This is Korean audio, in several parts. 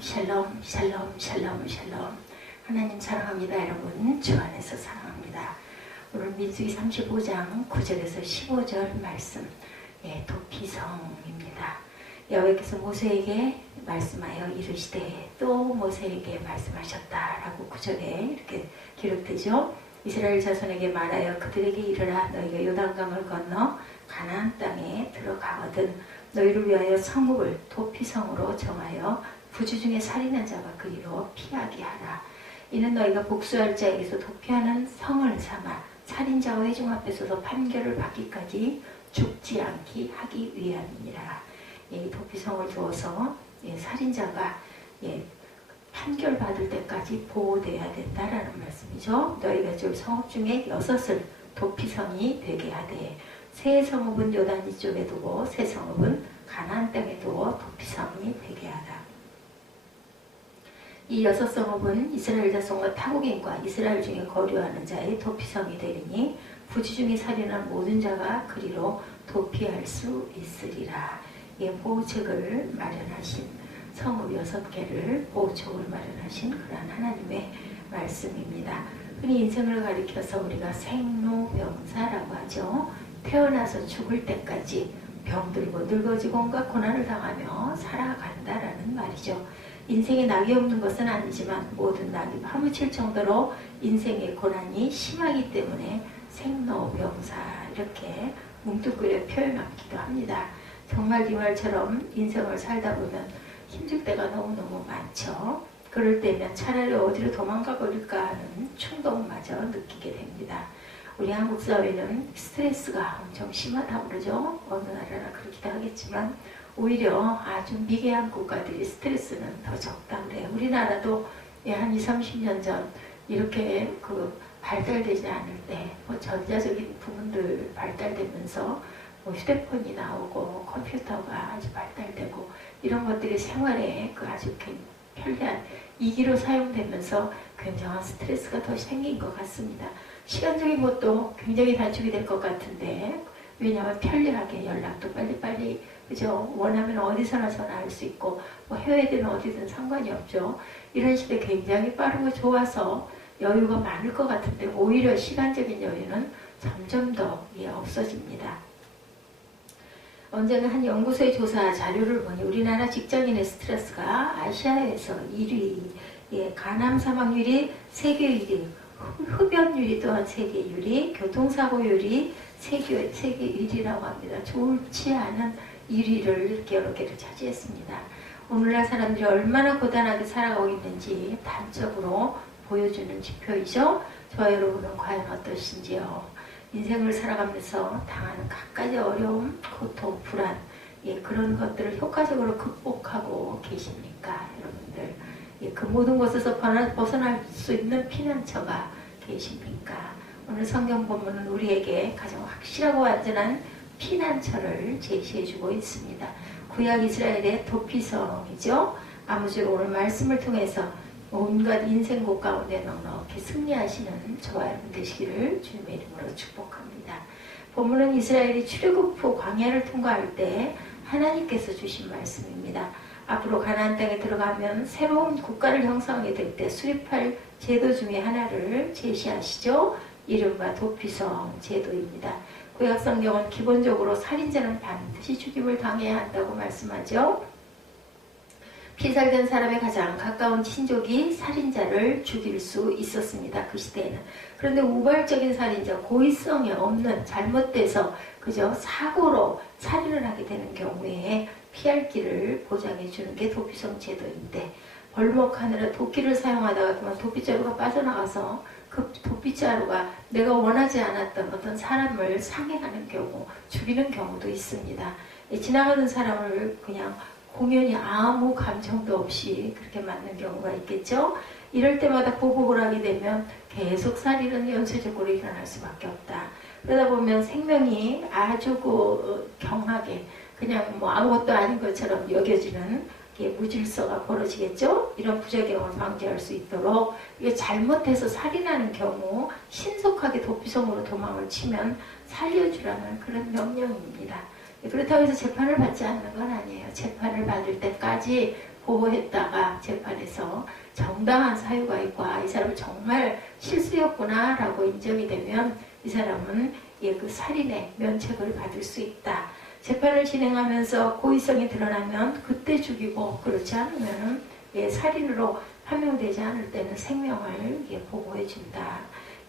샬롬 샬롬 샬롬 샬롬. 하나님 사랑합니다. 여러분 주 안에서 사랑합니다. 오늘 민수기 35장 9절에서 15절 말씀, 도피성입니다. 여호와께서 모세에게 말씀하여 이르시되 또 모세에게 말씀하셨다라고 9절에 이렇게 기록되죠. 이스라엘 자손에게 말하여 그들에게 이르라. 너희가 요단강을 건너 가나안 땅에 들어가거든 너희를 위하여 성읍을 도피성으로 정하여 부주 중에 살인한 자가 그리로 피하게 하라. 이는 너희가 복수할 자에게서 도피하는 성을 삼아 살인자와 회중 앞에서도 판결을 받기까지 죽지 않게 하기 위함이니라. 도피성을 두어서 살인자가 판결 받을 때까지 보호되어야 된다라는 말씀이죠. 너희가 줄 성읍 중에 6을 도피성이 되게 하되 새 성읍은 요단 이쪽에 두고 새 성읍은 가나안 땅에 두고 도피성이 되게 하라. 이 6성읍은 이스라엘 자손과 타국인과 이스라엘 중에 거류하는 자의 도피성이 되리니 부지 중에 살인한 모든 자가 그리로 도피할 수 있으리라. 보호책을 마련하신 성읍 6개를 보호책을 마련하신 그러한 하나님의 말씀입니다. 흔히 인생을 가리켜서 우리가 생로병사라고 하죠. 태어나서 죽을 때까지 병들고 늙어지고 온갖 고난을 당하며 살아간다라는 말이죠. 인생에 낙이 없는 것은 아니지만 모든 낙이 파묻힐 정도로 인생의 고난이 심하기 때문에 생로병사 이렇게 뭉뚱그려 표현하기도 합니다. 정말 이 말처럼 인생을 살다 보면 힘들 때가 너무너무 많죠. 그럴 때면 차라리 어디로 도망가 버릴까 하는 충동마저 느끼게 됩니다. 우리 한국 사회는 스트레스가 엄청 심하다고 그러죠. 어느 나라나 그렇기도 하겠지만 오히려 아주 미개한 국가들이 스트레스는 더 적다 그래요. 우리나라도 한 20, 30년 전 이렇게 발달되지 않을 때 전자적인 부분들 발달되면서 휴대폰이 나오고 컴퓨터가 아주 발달되고 이런 것들이 생활에 아주 편리한 이기로 사용되면서 굉장한 스트레스가 더 생긴 것 같습니다. 시간적인 것도 굉장히 단축이 될 것 같은데 왜냐하면 편리하게 연락도 빨리빨리 그죠? 원하면 어디서나 전화할 수 있고 해외든 어디든 상관이 없죠. 이런 시대 굉장히 빠르고 좋아서 여유가 많을 것 같은데 오히려 시간적인 여유는 점점 더 없어집니다. 언젠가 한 연구소의 조사 자료를 보니 우리나라 직장인의 스트레스가 아시아에서 1위, 간암 사망률이 세계 1위, 흡연율이 또한 세계 1위, 교통사고율이 세계 1위라고 합니다. 좋지 않은 1위를 이렇게 여러 개를 차지했습니다. 오늘날 사람들이 얼마나 고단하게 살아가고 있는지 단적으로 보여주는 지표이죠. 저와 여러분은 과연 어떠신지요? 인생을 살아가면서 당하는 갖가지 어려움, 고통, 불안 그런 것들을 효과적으로 극복하고 계십니까? 여러분들 그 모든 것에서 벗어날 수 있는 피난처가 계십니까? 오늘 성경 본문은 우리에게 가장 확실하고 완전한 피난처를 제시해주고 있습니다. 구약 이스라엘의 도피성이죠. 아무쪼록 오늘 말씀을 통해서 온갖 인생곡 가운데 넉넉히 승리하시는 저와 여러분 되시기를 주님의 이름으로 축복합니다. 본문은 이스라엘이 출애굽 후 광야를 통과할 때 하나님께서 주신 말씀입니다. 앞으로 가나안 땅에 들어가면 새로운 국가를 형성하게 될 때 수립할 제도 중에 하나를 제시하시죠. 이른바 도피성 제도입니다. 구약 성경은 기본적으로 살인자는 반드시 죽임을 당해야 한다고 말씀하죠. 피살된 사람의 가장 가까운 친족이 살인자를 죽일 수 있었습니다. 그 시대에는. 그런데 우발적인 살인자, 고의성이 없는 잘못돼서 그저 사고로 살인을 하게 되는 경우에 피할 길을 보장해 주는 게 도피성 제도인데 벌목하느라 도끼를 사용하다가 그만 도피자루가 빠져나가서 그 도피자루가 내가 원하지 않았던 어떤 사람을 상해하는 경우, 죽이는 경우도 있습니다. 지나가는 사람을 그냥 공연히 아무 감정도 없이 그렇게 맞는 경우가 있겠죠. 이럴 때마다 보복을 하게 되면 계속 살인은 연쇄적으로 일어날 수밖에 없다. 그러다 보면 생명이 아주 경하게 그냥 아무것도 아닌 것처럼 여겨지는 무질서가 벌어지겠죠. 이런 부작용을 방지할 수 있도록 이게 잘못해서 살인하는 경우 신속하게 도피성으로 도망을 치면 살려주라는 그런 명령입니다. 그렇다고 해서 재판을 받지 않는 건 아니에요. 재판을 받을 때까지 보호했다가 재판에서 정당한 사유가 있고 이 사람은 정말 실수였구나 라고 인정이 되면 이 사람은 그 살인의 면책을 받을 수 있다. 재판을 진행하면서 고의성이 드러나면 그때 죽이고 그렇지 않으면 살인으로 판명되지 않을 때는 생명을 보호해준다.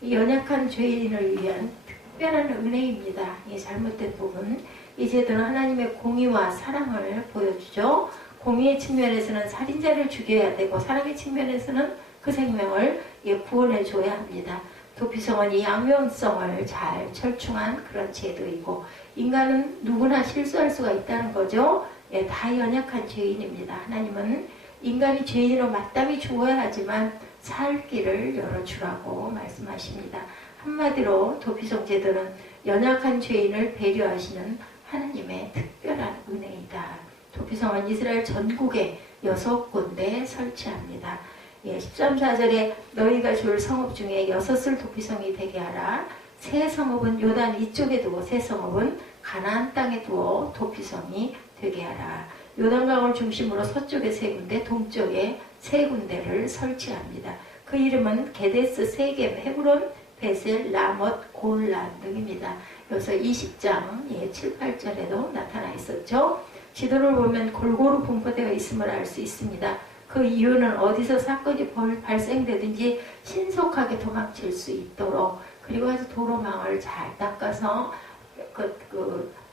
이 연약한 죄인을 위한 특별한 은혜입니다. 이 잘못된 부분. 이 제도는 하나님의 공의와 사랑을 보여주죠. 공의의 측면에서는 살인자를 죽여야 되고 사랑의 측면에서는 그 생명을 구원해줘야 합니다. 도피성은 이 양면성을 잘 철충한 그런 제도이고 인간은 누구나 실수할 수가 있다는 거죠. 다 연약한 죄인입니다. 하나님은 인간이 죄인으로 마땅히 죽어야 하지만 살 길을 열어주라고 말씀하십니다. 한마디로 도피성 제도는 연약한 죄인을 배려하시는 하나님의 특별한 은혜이다. 도피성은 이스라엘 전국에 6군데 설치합니다. 13, 4절에 너희가 줄 성읍 중에 6을 도피성이 되게 하라. 세 성읍은 요단 이쪽에 두고 세 성읍은 가나안 땅에 두어 도피성이 되게 하라. 요단강을 중심으로 서쪽에 3군데, 동쪽에 3군데를 설치합니다. 그 이름은 게데스, 세겜, 헤브론, 베셀, 라못, 골란 등입니다. 여기서 20장 7, 8절에도 나타나 있었죠. 지도를 보면 골고루 분포되어 있음을 알 수 있습니다. 그 이유는 어디서 사건이 발생되든지 신속하게 도망칠 수 있도록 그리고 아주 도로망을 잘 닦아서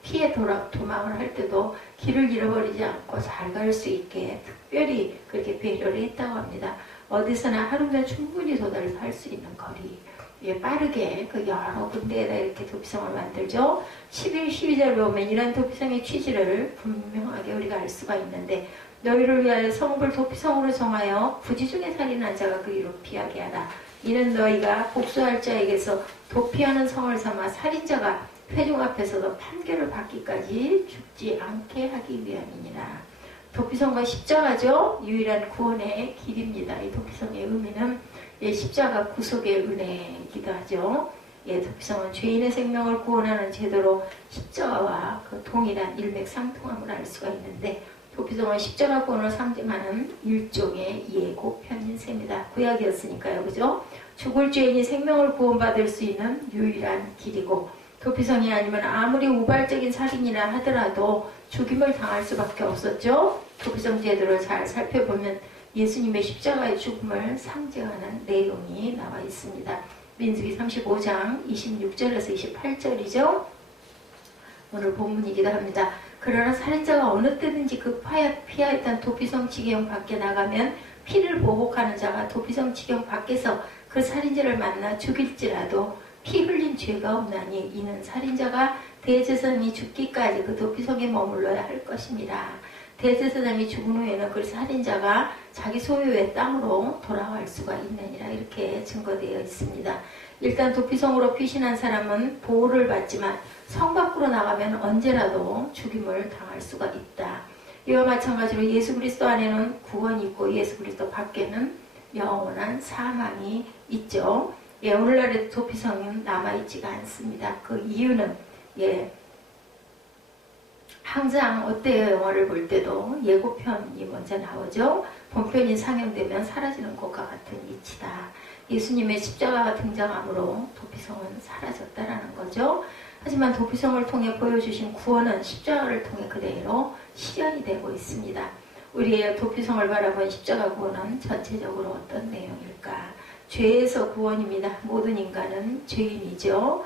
피해 도망을 할 때도 길을 잃어버리지 않고 잘 갈 수 있게 특별히 그렇게 배려를 했다고 합니다. 어디서나 하루면 충분히 도달할 수 있는 거리. 빠르게 여러 군데에다 이렇게 도피성을 만들죠. 11, 12절 보면 이런 도피성의 취지를 분명하게 우리가 알 수가 있는데 너희를 위하여 성읍을 도피성으로 정하여 부지 중에 살인한 자가 그 이로 피하게 하라. 이는 너희가 복수할 자에게서 도피하는 성을 삼아 살인자가 회중 앞에서도 판결을 받기까지 죽지 않게 하기 위함이니라. 도피성과 십자가죠. 유일한 구원의 길입니다. 이 도피성의 의미는 십자가 구속의 은혜이기도 하죠. 도피성은 죄인의 생명을 구원하는 제도로 십자가와 동일한 일맥상통함을 알 수가 있는데 도피성은 십자가 구원을 상징하는 일종의 예고편인 셈이다. 구약이었으니까요. 그죠? 죽을 죄인이 생명을 구원받을 수 있는 유일한 길이고 도피성이 아니면 아무리 우발적인 살인이라 하더라도 죽임을 당할 수밖에 없었죠. 도피성 제도를 잘 살펴보면 예수님의 십자가의 죽음을 상징하는 내용이 나와 있습니다. 민수기 35장 26절에서 28절이죠. 오늘 본문이기도 합니다. 그러나 살인자가 어느 때든지 피하였던 도피성 지경 밖에 나가면 피를 보복하는 자가 도피성 지경 밖에서 그 살인자를 만나 죽일지라도 피 흘린 죄가 없나니 이는 살인자가 대제사장이 죽기까지 그 도피성에 머물러야 할 것입니다. 대제사장이 죽은 후에는 그 살인자가 자기 소유의 땅으로 돌아갈 수가 있느니라 이렇게 증거되어 있습니다. 일단 도피성으로 피신한 사람은 보호를 받지만 성 밖으로 나가면 언제라도 죽임을 당할 수가 있다. 이와 마찬가지로 예수 그리스도 안에는 구원이 있고 예수 그리스도 밖에는 영원한 사망이 있죠. 오늘날의 도피성은 남아있지가 않습니다. 그 이유는 항상 어때요? 영화를 볼 때도 예고편이 먼저 나오죠. 본편이 상영되면 사라지는 것과 같은 이치다. 예수님의 십자가가 등장함으로 도피성은 사라졌다라는 거죠. 하지만 도피성을 통해 보여주신 구원은 십자가를 통해 그대로 실현이 되고 있습니다. 우리의 도피성을 바라본 십자가 구원은 전체적으로 어떤 내용일까? 죄에서 구원입니다. 모든 인간은 죄인이죠.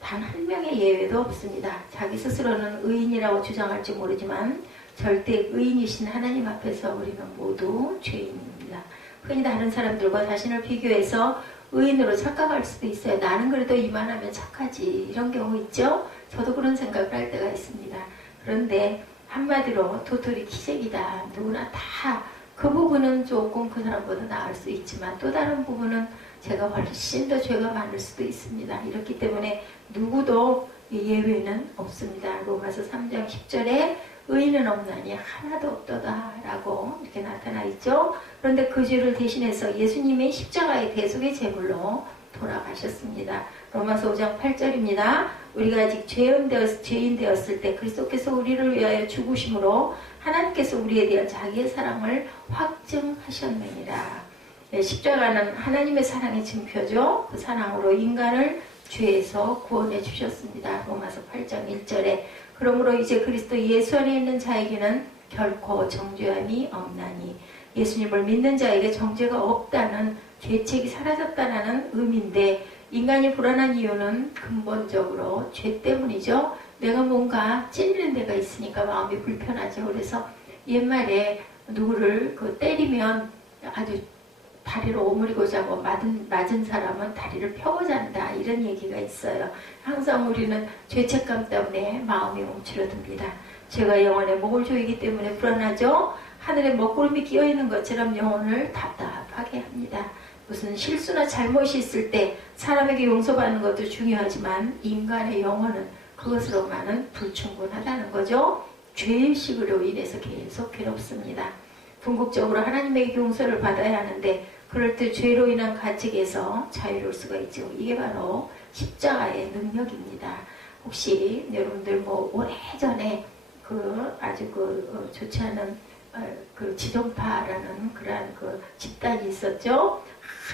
단 한 명의 예외도 없습니다. 자기 스스로는 의인이라고 주장할지 모르지만 절대 의인이신 하나님 앞에서 우리는 모두 죄인입니다. 흔히 다른 사람들과 자신을 비교해서 의인으로 착각할 수도 있어요. 나는 그래도 이만하면 착하지. 이런 경우 있죠? 저도 그런 생각을 할 때가 있습니다. 그런데 한마디로 도토리 기적이다. 누구나 다 그 부분은 조금 그 사람보다 나을 수 있지만 또 다른 부분은 제가 훨씬 더 죄가 많을 수도 있습니다. 이렇기 때문에 누구도 예외는 없습니다. 로마서 3장 10절에 의인은 없나니 하나도 없도다 라고 이렇게 나타나 있죠. 그런데 그 죄를 대신해서 예수님의 십자가의 대속의 제물로 돌아가셨습니다. 로마서 5장 8절입니다. 우리가 아직 죄인 되었을 때 그리스도께서 우리를 위하여 죽으심으로 하나님께서 우리에 대한 자기의 사랑을 확증하셨느니라. 십자가는 하나님의 사랑의 증표죠. 그 사랑으로 인간을 죄에서 구원해 주셨습니다. 로마서 8장 1절에 그러므로 이제 그리스도 예수 안에 있는 자에게는 결코 정죄함이 없나니 예수님을 믿는 자에게 정죄가 없다는 죄책이 사라졌다는 의미인데 인간이 불안한 이유는 근본적으로 죄 때문이죠. 내가 뭔가 찔리는 데가 있으니까 마음이 불편하죠. 그래서 옛말에 누구를 때리면 아주 다리를 오므리고 자고 맞은 사람은 다리를 펴고 잔다 이런 얘기가 있어요. 항상 우리는 죄책감 때문에 마음이 움츠러듭니다. 죄가 영혼의 목을 조이기 때문에 불안하죠. 하늘에 먹구름이 끼어있는 것처럼 영혼을 답답하게 합니다. 무슨 실수나 잘못이 있을 때 사람에게 용서받는 것도 중요하지만 인간의 영혼은 그것으로만은 불충분하다는 거죠. 죄의식으로 인해서 계속 괴롭습니다. 궁극적으로 하나님에게 용서를 받아야 하는데 그럴 때 죄로 인한 가책에서 자유로울 수가 있죠. 이게 바로 십자가의 능력입니다. 혹시 여러분들 오래전에 아주 좋지 않은 지존파라는 그러한 집단이 있었죠.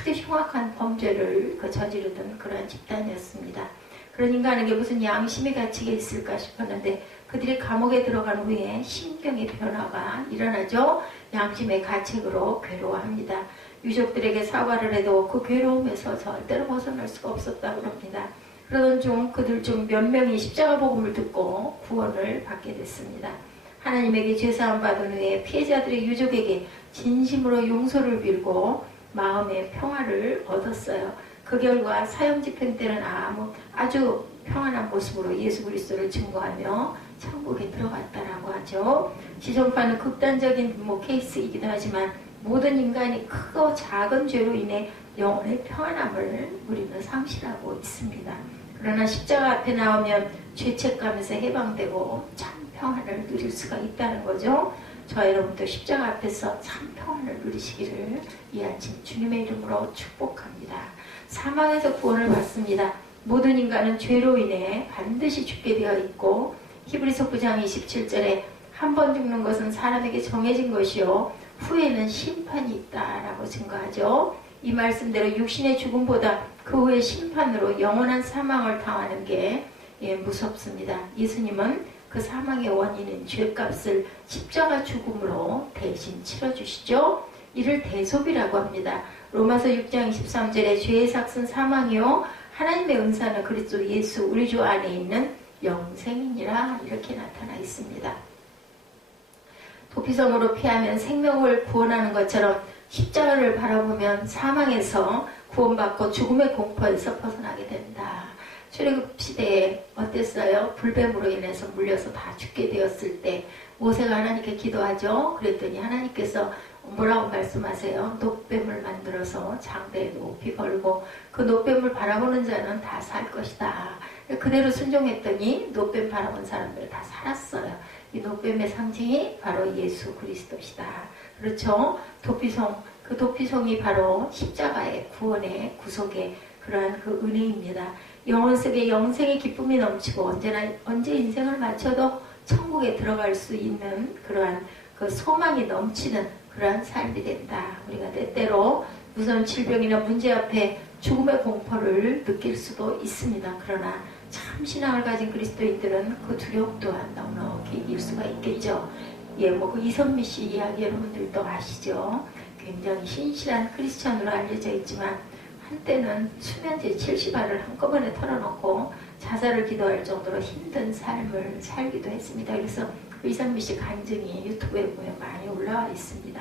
아주 흉악한 범죄를 저지르던 그러한 집단이었습니다. 그런 인간에게 무슨 양심의 가치가 있을까 싶었는데 그들이 감옥에 들어간 후에 심경의 변화가 일어나죠. 양심의 가책으로 괴로워합니다. 유족들에게 사과를 해도 그 괴로움에서 절대로 벗어날 수가 없었다고 합니다. 그러던 중 그들 중 몇 명이 십자가 복음을 듣고 구원을 받게 됐습니다. 하나님에게 죄사함 받은 후에 피해자들의 유족에게 진심으로 용서를 빌고 마음의 평화를 얻었어요. 그 결과 사형집행 때는 아주 평안한 모습으로 예수 그리스도를 증거하며 천국에 들어갔다라고 하죠. 지존파는 극단적인 케이스이기도 하지만 모든 인간이 크고 작은 죄로 인해 영혼의 평안함을 우리는 상실하고 있습니다. 그러나 십자가 앞에 나오면 죄책감에서 해방되고 참 평안을 누릴 수가 있다는 거죠. 저 여러분도 십자가 앞에서 참 평안을 누리시기를 이 아침 주님의 이름으로 축복합니다. 사망에서 구원을 받습니다. 모든 인간은 죄로 인해 반드시 죽게 되어 있고 히브리서 9장 27절에 한 번 죽는 것은 사람에게 정해진 것이요 후에는 심판이 있다라고 증거하죠. 이 말씀대로 육신의 죽음보다 그 후의 심판으로 영원한 사망을 당하는 게 무섭습니다. 예수님은 그 사망의 원인인 죄값을 십자가 죽음으로 대신 치러주시죠. 이를 대속이라고 합니다. 로마서 6장 23절에 죄의 삭은 사망이요 하나님의 은사는 그리스도 예수 우리 주 안에 있는 영생이니라 이렇게 나타나 있습니다. 도피성으로 피하면 생명을 구원하는 것처럼 십자가를 바라보면 사망에서 구원받고 죽음의 공포에서 벗어나게 된다. 출애굽 시대에 어땠어요? 불뱀으로 인해서 물려서 다 죽게 되었을 때 모세가 하나님께 기도하죠. 그랬더니 하나님께서 뭐라고 말씀하세요? 노뱀을 만들어서 장대에 높이 걸고 그 노뱀을 바라보는 자는 다 살 것이다. 그대로 순종했더니 노뱀 바라본 사람들 다 살았어요. 이 노뱀의 상징이 바로 예수 그리스도시다. 그렇죠? 도피성, 그 도피성이 바로 십자가의 구원의 구속의 그러한 그 은혜입니다. 영혼 속에 영생의 기쁨이 넘치고 언제 인생을 마쳐도 천국에 들어갈 수 있는 그러한 그 소망이 넘치는 그러한 삶이 된다. 우리가 때때로 무서운 질병이나 문제 앞에 죽음의 공포를 느낄 수도 있습니다. 그러나 참 신앙을 가진 그리스도인들은 그 두려움 또한 넉넉히 이길 수가 있겠죠. 그 이선미 씨 이야기 여러분들도 아시죠? 굉장히 신실한 크리스찬으로 알려져 있지만 한때는 수면제 70알을 한꺼번에 털어놓고 자살을 기도할 정도로 힘든 삶을 살기도 했습니다. 그래서 이선미 씨 간증이 유튜브에 보면 많이 올라와 있습니다.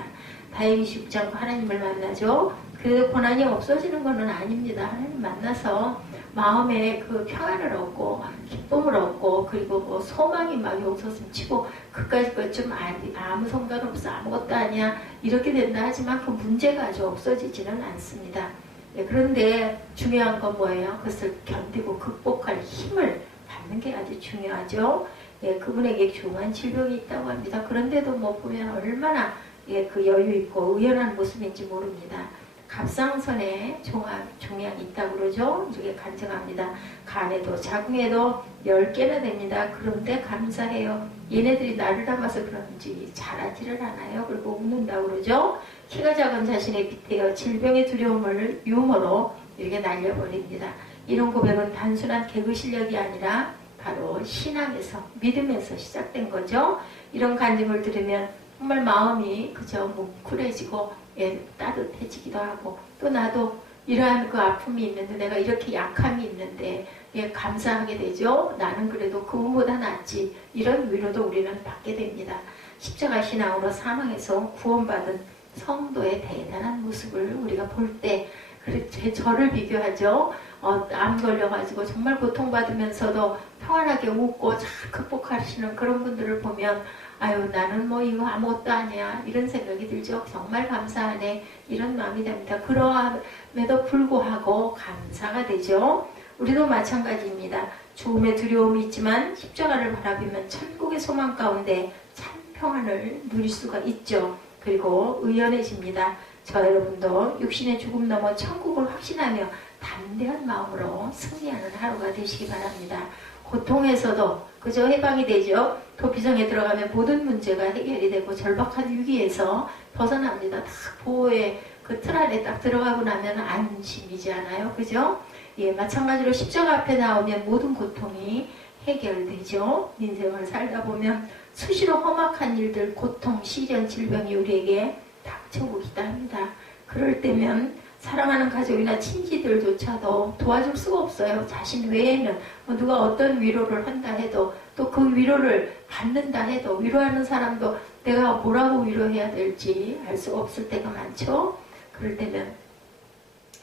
다행히 죽지 않고 하나님을 만나죠. 그래도 고난이 없어지는 것은 아닙니다. 하나님 만나서 마음에 그 평안을 얻고 기쁨을 얻고 그리고 소망이 막 용솟음 치고 그까짓 것 좀 아무 상관없어 아무것도 아니야 이렇게 된다 하지만 그 문제가 아주 없어지지는 않습니다. 그런데 중요한 건 뭐예요? 그것을 견디고 극복할 힘을 받는 게 아주 중요하죠. 그분에게 중한 질병이 있다고 합니다. 그런데도 보면 얼마나 그 여유 있고 의연한 모습인지 모릅니다. 갑상선에 종양이 있다고 그러죠. 이렇게 간증합니다. 간에도 자궁에도 10개나 됩니다. 그런데 감사해요. 얘네들이 나를 닮아서 그런지 자라지를 않아요. 그리고 웃는다고 그러죠. 키가 작은 자신의 빗대어 질병의 두려움을 유머로 이렇게 날려버립니다. 이런 고백은 단순한 개그 실력이 아니라 바로 신앙에서, 믿음에서 시작된 거죠. 이런 간증을 들으면 정말 마음이 그저 뭉클해지고 따뜻해지기도 하고, 또 나도 이러한 그 아픔이 있는데, 내가 이렇게 약함이 있는데 감사하게 되죠. 나는 그래도 그분보다 낫지. 이런 위로도 우리는 받게 됩니다. 십자가 신앙으로 사망해서 구원받은 성도의 대단한 모습을 우리가 볼 때 저를 비교하죠. 암 걸려가지고 정말 고통받으면서도 평안하게 웃고 잘 극복하시는 그런 분들을 보면 아유, 나는 뭐 이거 아무것도 아니야, 이런 생각이 들죠. 정말 감사하네, 이런 마음이 됩니다. 그러함에도 불구하고 감사가 되죠. 우리도 마찬가지입니다. 죽음의 두려움이 있지만 십자가를 바라보면 천국의 소망 가운데 참 평안을 누릴 수가 있죠. 그리고 의연해집니다. 저 여러분도 육신의 죽음 넘어 천국을 확신하며 담대한 마음으로 승리하는 하루가 되시기 바랍니다. 고통에서도 그저 해방이 되죠. 도피성에 들어가면 모든 문제가 해결이 되고 절박한 위기에서 벗어납니다. 딱 보호의 그 틀 안에 딱 들어가고 나면 안심이지 않아요? 그죠? 예, 마찬가지로 십자가 앞에 나오면 모든 고통이 해결되죠. 인생을 살다 보면 수시로 험악한 일들, 고통, 시련, 질병이 우리에게 닥쳐오기도 합니다. 그럴 때면 사랑하는 가족이나 친지들조차도 도와줄 수가 없어요. 자신 외에는 누가 어떤 위로를 한다 해도, 또 그 위로를 받는다 해도, 위로하는 사람도 내가 뭐라고 위로해야 될지 알 수가 없을 때가 많죠. 그럴 때면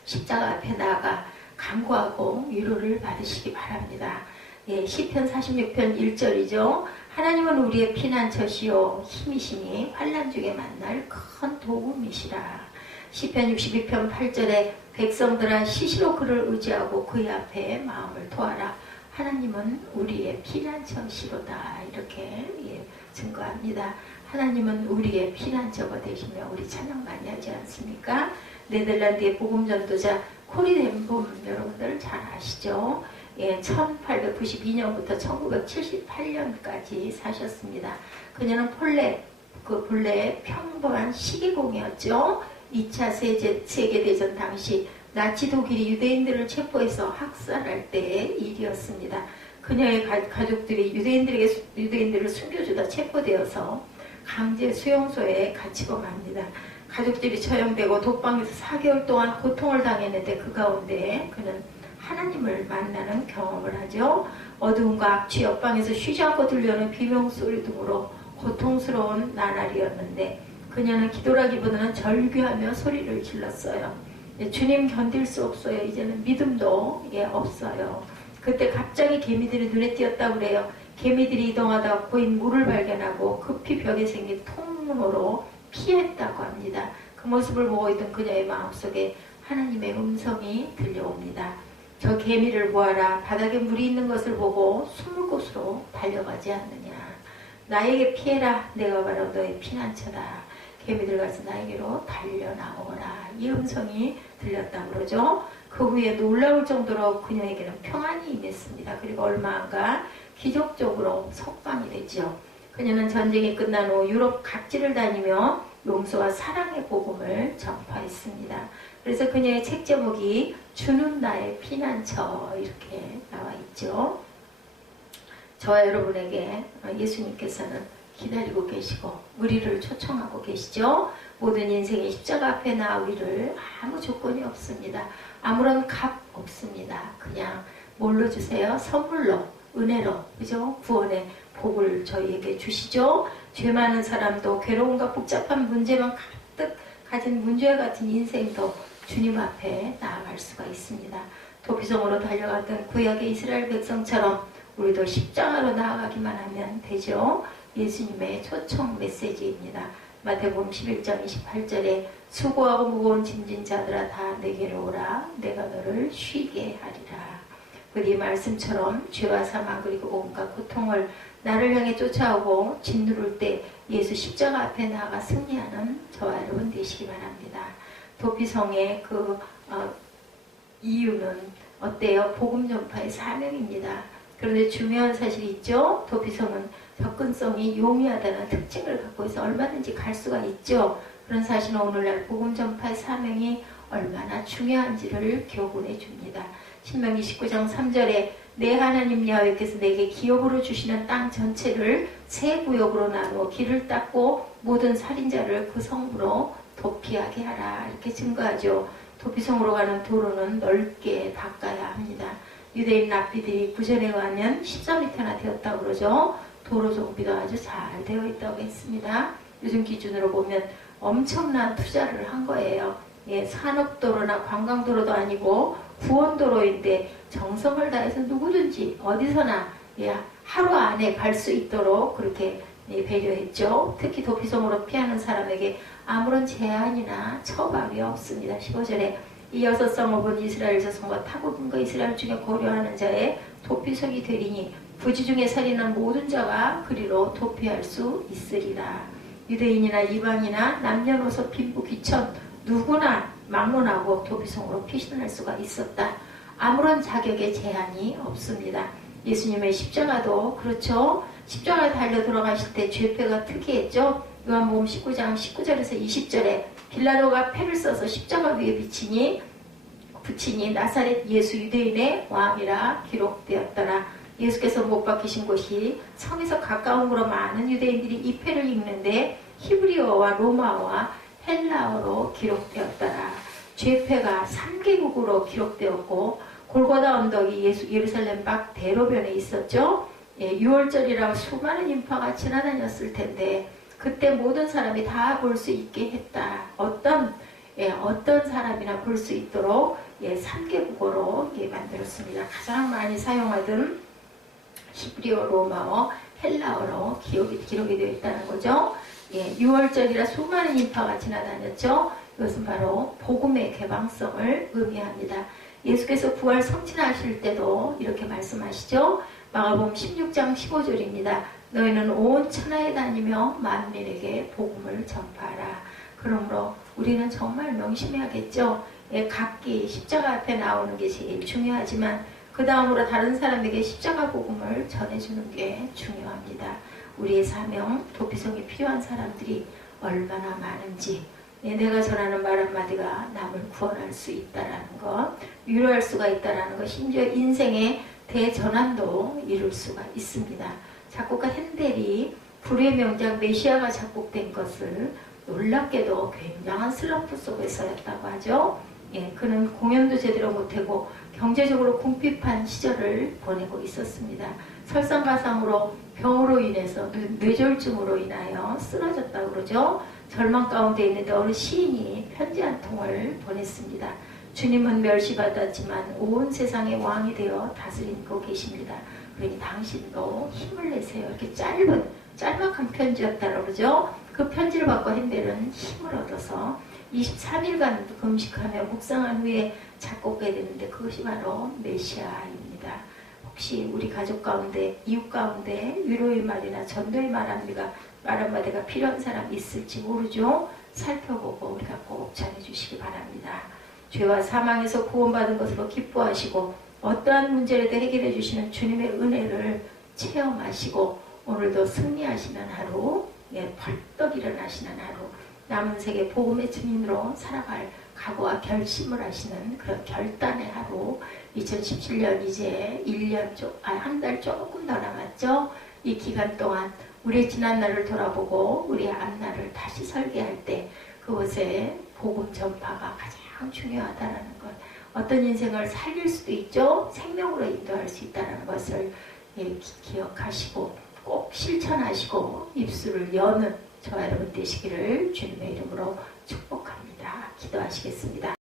십자가 앞에 나아가 간구하고 위로를 받으시기 바랍니다. 예, 시편 46편 1절이죠. 하나님은 우리의 피난처시요 힘이시니 환난 중에 만날 큰 도움이시라. 시편 62편 8절에 백성들아 시시로 그를 의지하고 그의 앞에 마음을 토하라. 하나님은 우리의 피난처시로다. 이렇게 증거합니다. 하나님은 우리의 피난처가 되시며 우리 찬양 많이 하지 않습니까? 네덜란드의 복음전도자 코리 덴봄 여러분들 잘 아시죠? 1892년부터 1978년까지 사셨습니다. 그녀는 본래 평범한 시계공이었죠. 2차 세계대전 당시 나치 독일이 유대인들을 체포해서 학살할 때의 일이었습니다. 그녀의 가족들이 유대인들을 숨겨주다 체포되어서 강제 수용소에 갇히고 맙니다. 가족들이 처형되고 독방에서 4개월 동안 고통을 당했는데 그 가운데 그는 하나님을 만나는 경험을 하죠. 어두움과 악취, 옆방에서 쉬지 않고 들려오는 비명소리 등으로 고통스러운 나날이었는데 그녀는 기도라기보다는 절규하며 소리를 질렀어요. 주님 견딜 수 없어요. 이제는 믿음도 없어요. 그때 갑자기 개미들이 눈에 띄었다고 그래요. 개미들이 이동하다 보인 물을 발견하고 급히 벽에 생긴 통로로 피했다고 합니다. 그 모습을 보고 있던 그녀의 마음속에 하나님의 음성이 들려옵니다. 저 개미를 보아라. 바닥에 물이 있는 것을 보고 숨을 곳으로 달려가지 않느냐. 나에게 피해라. 내가 바로 너의 피난처다. 개미들 가서 나에게로 달려나오라. 이 음성이 들렸다고 그러죠. 그 후에 놀라울 정도로 그녀에게는 평안이 임했습니다. 그리고 얼마 안가 기적적으로 석방이 됐죠. 그녀는 전쟁이 끝난 후 유럽 각지를 다니며 용서와 사랑의 복음을 전파했습니다. 그래서 그녀의 책 제목이 주는 나의 피난처 이렇게 나와 있죠. 저와 여러분에게 예수님께서는 기다리고 계시고 우리를 초청하고 계시죠. 모든 인생의 십자가 앞에 나오기를 아무 조건이 없습니다. 아무런 값 없습니다. 그냥 뭘로 주세요? 선물로, 은혜로, 그죠? 구원의 복을 저희에게 주시죠. 죄 많은 사람도 괴로움과 복잡한 문제만 가득 가진 문제와 같은 인생도 주님 앞에 나아갈 수가 있습니다. 도피성으로 달려갔던 구약의 이스라엘 백성처럼 우리도 십자가로 나아가기만 하면 되죠. 예수님의 초청 메시지입니다. 마태복음 11장 28절에 수고하고 무거운 짐진 자들아 다 내게로 오라. 내가 너를 쉬게 하리라. 이 말씀처럼 죄와 사망 그리고 온갖 고통을 나를 향해 쫓아오고 짓누를 때 예수 십자가 앞에 나아가 승리하는 저와 여러분 되시기 바랍니다. 도피성의 이유는 어때요? 복음 전파의 사명입니다. 그런데 중요한 사실이 있죠. 도피성은 접근성이 용이하다는 특징을 갖고 있어 얼마든지 갈 수가 있죠. 그런 사실은 오늘날 복음 전파의 사명이 얼마나 중요한지를 교훈해 줍니다. 신명기 19장 3절에 내 하나님 여호와께서 내게 기업으로 주시는 땅 전체를 세 구역으로 나누어 길을 닦고 모든 살인자를 그 성으로 도피하게 하라 이렇게 증거하죠. 도피성으로 가는 도로는 넓게 닦아야 합니다. 유대인 랍비들이 구전에 가면 14m나 되었다고 그러죠. 도로 정비도 아주 잘 되어 있다고 했습니다. 요즘 기준으로 보면 엄청난 투자를 한 거예요. 예, 산업도로나 관광도로도 아니고 구원도로인데 정성을 다해서 누구든지 어디서나 하루 안에 갈 수 있도록 그렇게 배려했죠. 특히 도피성으로 피하는 사람에게 아무런 제한이나 처벌이 없습니다. 15절에 이 6성읍은 이스라엘 자손과 타고 근거 이스라엘 중에 고려하는 자의 도피성이 되리니 부지 중에 살인한 모든 자가 그리로 도피할 수 있으리라. 유대인이나 이방이나 남녀노소 빈부 귀천 누구나 막론하고 도피성으로 피신할 수가 있었다. 아무런 자격의 제한이 없습니다. 예수님의 십자가도 그렇죠. 십자가에 달려 들어가실 때 죄패가 특이했죠. 요한복음 19장 19절에서 20절에 빌라도가 패를 써서 십자가 위에 붙이니 나사렛 예수 유대인의 왕이라 기록되었더라. 예수께서 못 박히신 곳이 성에서 가까운 곳으로 많은 유대인들이 이 패를 읽는데 히브리어와 로마어와 헬라어로 기록되었더라. 죄패가 3개국으로 기록되었고 골고다 언덕이 예루살렘 밖 대로변에 있었죠. 6월절이라 수많은 인파가 지나다녔을 텐데 그때 모든 사람이 다 볼 수 있게 했다. 어떤 사람이나 볼 수 있도록 3개국어로 만들었습니다. 가장 많이 사용하던 히브리어, 로마어, 헬라어로 기록이 되어 있다는 거죠. 6월절이라 수많은 인파가 지나다녔죠. 이것은 바로 복음의 개방성을 의미합니다. 예수께서 부활 성취하실 때도 이렇게 말씀하시죠. 마가복음 16장 15절입니다. 너희는 온 천하에 다니며 만민에게 복음을 전파하라. 그러므로 우리는 정말 명심해야겠죠. 각기 십자가 앞에 나오는 게 제일 중요하지만 그 다음으로 다른 사람에게 십자가 복음을 전해주는 게 중요합니다. 우리의 사명, 도피성이 필요한 사람들이 얼마나 많은지 내가 전하는 말 한마디가 남을 구원할 수 있다는 것, 위로할 수가 있다는 것, 심지어 인생의 대전환도 이룰 수가 있습니다. 작곡가 핸델이 불후의 명작 메시아가 작곡된 것을 놀랍게도 굉장한 슬럼프 속에서였다고 하죠. 그는 공연도 제대로 못하고 경제적으로 궁핍한 시절을 보내고 있었습니다. 설상가상으로 병으로 인해서 뇌졸중으로 인하여 쓰러졌다고 그러죠. 절망 가운데 있는데 어느 시인이 편지 한 통을 보냈습니다. 주님은 멸시받았지만 온 세상의 왕이 되어 다스리고 계십니다. 그러니 당신도 힘을 내세요. 이렇게 짤막한 편지였다고 그러죠. 그 편지를 받고 핸델은 힘을 얻어서 23일간 금식하며 묵상한 후에 작곡하게 되는데 그것이 바로 메시아입니다. 혹시 우리 가족 가운데, 이웃 가운데 위로의 말이나 전도의 말 한마디가 필요한 사람이 있을지 모르죠. 살펴보고 우리가 꼭 전해주시기 바랍니다. 죄와 사망에서 구원받은 것으로 기뻐하시고 어떠한 문제라도 해결해 주시는 주님의 은혜를 체험하시고 오늘도 승리하시는 하루, 벌떡 일어나시는 하루, 남은 세계 복음의 증인으로 살아갈 각오와 결심을 하시는 그런 결단의 하루. 2017년 이제 1년 한 달 조금 더 남았죠. 이 기간 동안 우리의 지난 날을 돌아보고 우리의 앞날을 다시 설계할 때 그곳에 복음 전파가 가장 중요하다는 것. 어떤 인생을 살릴 수도 있죠. 생명으로 인도할 수 있다는 것을 기억하시고 꼭 실천하시고 입술을 여는 저와 여러분 되시기를 주님의 이름으로 축복합니다. 기도하시겠습니다.